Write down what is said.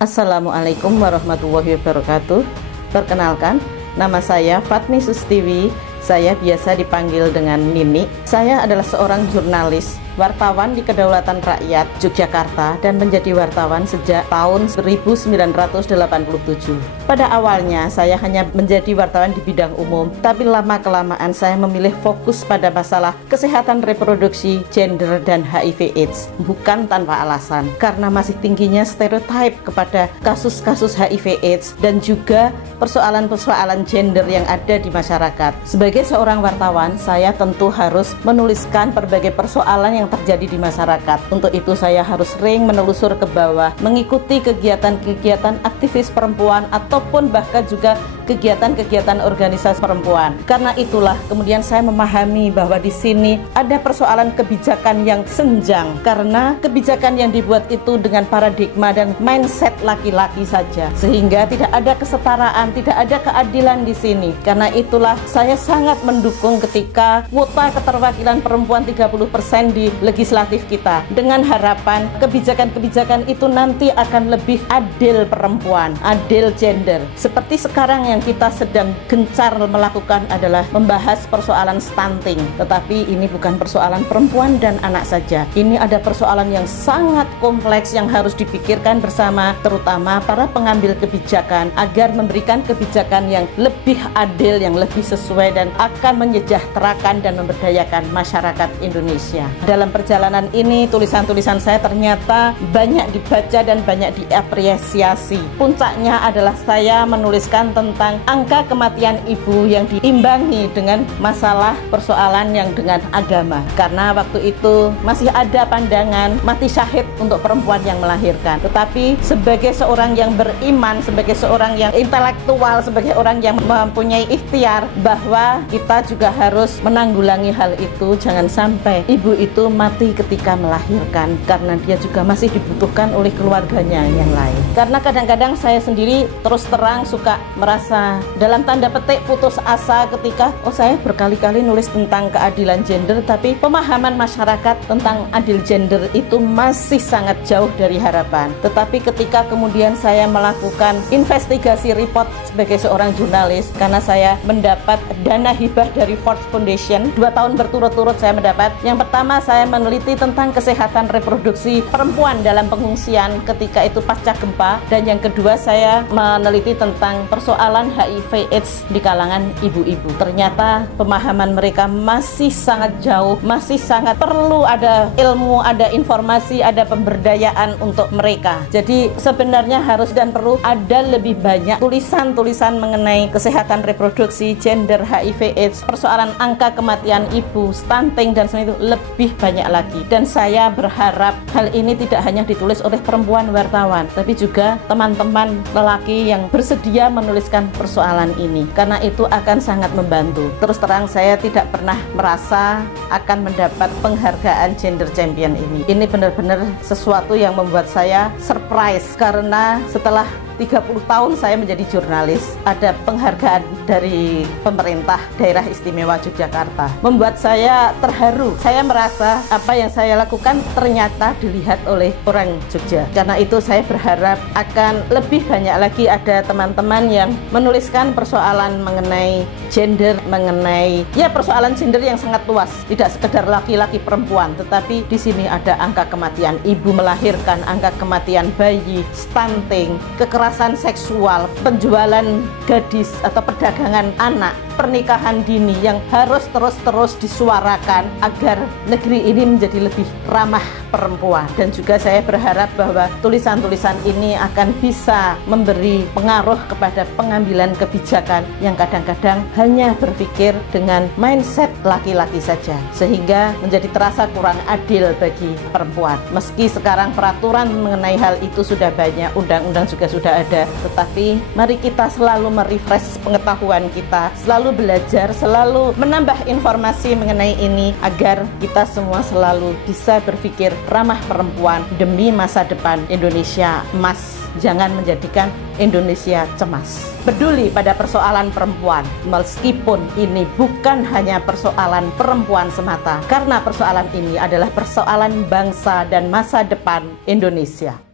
Assalamualaikum warahmatullahi wabarakatuh. Perkenalkan, nama saya Fatmi Sustiwi. Saya biasa dipanggil dengan Nini. Saya adalah seorang jurnalis, wartawan di Kedaulatan Rakyat Yogyakarta dan menjadi wartawan sejak tahun 1987. Pada awalnya saya hanya menjadi wartawan di bidang umum, tapi lama-kelamaan saya memilih fokus pada masalah kesehatan reproduksi, gender, dan HIV/AIDS. Bukan tanpa alasan, karena masih tingginya stereotip kepada kasus-kasus HIV/AIDS dan juga persoalan-persoalan gender yang ada di masyarakat. Sebagai seorang wartawan, saya tentu harus menuliskan berbagai persoalan yang terjadi di masyarakat. Untuk itu saya harus sering menelusur ke bawah, mengikuti kegiatan-kegiatan aktivis perempuan ataupun bahkan juga kegiatan-kegiatan organisasi perempuan. Karena itulah kemudian saya memahami bahwa di sini ada persoalan kebijakan yang senjang, karena kebijakan yang dibuat itu dengan paradigma dan mindset laki-laki saja, sehingga tidak ada kesetaraan, tidak ada keadilan di sini. Karena itulah saya sangat mendukung ketika kuota keterwakilan perempuan 30% di legislatif kita, dengan harapan kebijakan-kebijakan itu nanti akan lebih adil perempuan, adil gender. Seperti sekarang yang kita sedang gencar melakukan adalah membahas persoalan stunting, tetapi ini bukan persoalan perempuan dan anak saja. Ini ada persoalan yang sangat kompleks yang harus dipikirkan bersama, terutama para pengambil kebijakan, agar memberikan kebijakan yang lebih adil, yang lebih sesuai dan akan menyejahterakan dan memberdayakan masyarakat Indonesia. Dalam perjalanan ini, tulisan-tulisan saya ternyata banyak dibaca dan banyak diapresiasi. Puncaknya adalah saya menuliskan tentang angka kematian ibu yang diimbangi dengan masalah persoalan yang dengan agama. Karena waktu itu masih ada pandangan mati syahid untuk perempuan yang melahirkan. Tetapi sebagai seorang yang beriman, sebagai seorang yang intelektual, sebagai orang yang mempunyai ikhtiar bahwa kita juga harus menanggulangi hal itu. Jangan sampai ibu itu mati ketika melahirkan, karena dia juga masih dibutuhkan oleh keluarganya yang lain. Karena kadang-kadang saya sendiri terus terang suka merasa dalam tanda petik putus asa ketika saya berkali-kali nulis tentang keadilan gender, tapi pemahaman masyarakat tentang adil gender itu masih sangat jauh dari harapan. Tetapi ketika kemudian saya melakukan investigasi report sebagai seorang jurnalis, karena saya mendapat dana hibah dari Ford Foundation 2 tahun berturut-turut saya mendapat. Yang pertama, saya meneliti tentang kesehatan reproduksi perempuan dalam pengungsian ketika itu pasca gempa, dan yang kedua saya meneliti tentang persoalan HIV/AIDS di kalangan ibu-ibu. Ternyata pemahaman mereka masih sangat jauh, masih sangat perlu ada ilmu, ada informasi, ada pemberdayaan untuk mereka. Jadi sebenarnya harus dan perlu ada lebih banyak tulisan-tulisan mengenai kesehatan reproduksi, gender, HIV/AIDS, persoalan angka kematian ibu, stunting, dan sebagainya itu lebih banyak lagi. Dan saya berharap hal ini tidak hanya ditulis oleh perempuan wartawan, tapi juga teman-teman lelaki yang bersedia menuliskan persoalan ini, karena itu akan sangat membantu. Terus terang saya tidak pernah merasa akan mendapat penghargaan Gender Champion ini. Ini benar-benar sesuatu yang membuat saya surprise, karena setelah 30 tahun saya menjadi jurnalis, ada penghargaan dari pemerintah daerah istimewa Yogyakarta. Membuat saya terharu. Saya merasa apa yang saya lakukan ternyata dilihat oleh orang Jogja. Karena itu saya berharap akan lebih banyak lagi ada teman-teman yang menuliskan persoalan mengenai gender, mengenai persoalan gender yang sangat luas. Tidak sekedar laki-laki perempuan, tetapi di sini ada angka kematian ibu melahirkan, angka kematian bayi, stunting, kekerasan seksual, penjualan gadis atau perdagangan anak, pernikahan dini yang harus terus-terus disuarakan agar negeri ini menjadi lebih ramah perempuan. Dan juga saya berharap bahwa tulisan-tulisan ini akan bisa memberi pengaruh kepada pengambilan kebijakan yang kadang-kadang hanya berpikir dengan mindset laki-laki saja, sehingga menjadi terasa kurang adil bagi perempuan. Meski sekarang peraturan mengenai hal itu sudah banyak, undang-undang juga sudah ada, tetapi mari kita selalu merefresh pengetahuan kita, selalu belajar, selalu menambah informasi mengenai ini agar kita semua selalu bisa berpikir ramah perempuan demi masa depan Indonesia emas. Jangan menjadikan Indonesia cemas. Peduli pada persoalan perempuan, meskipun ini bukan hanya persoalan perempuan semata, karena persoalan ini adalah persoalan bangsa dan masa depan Indonesia.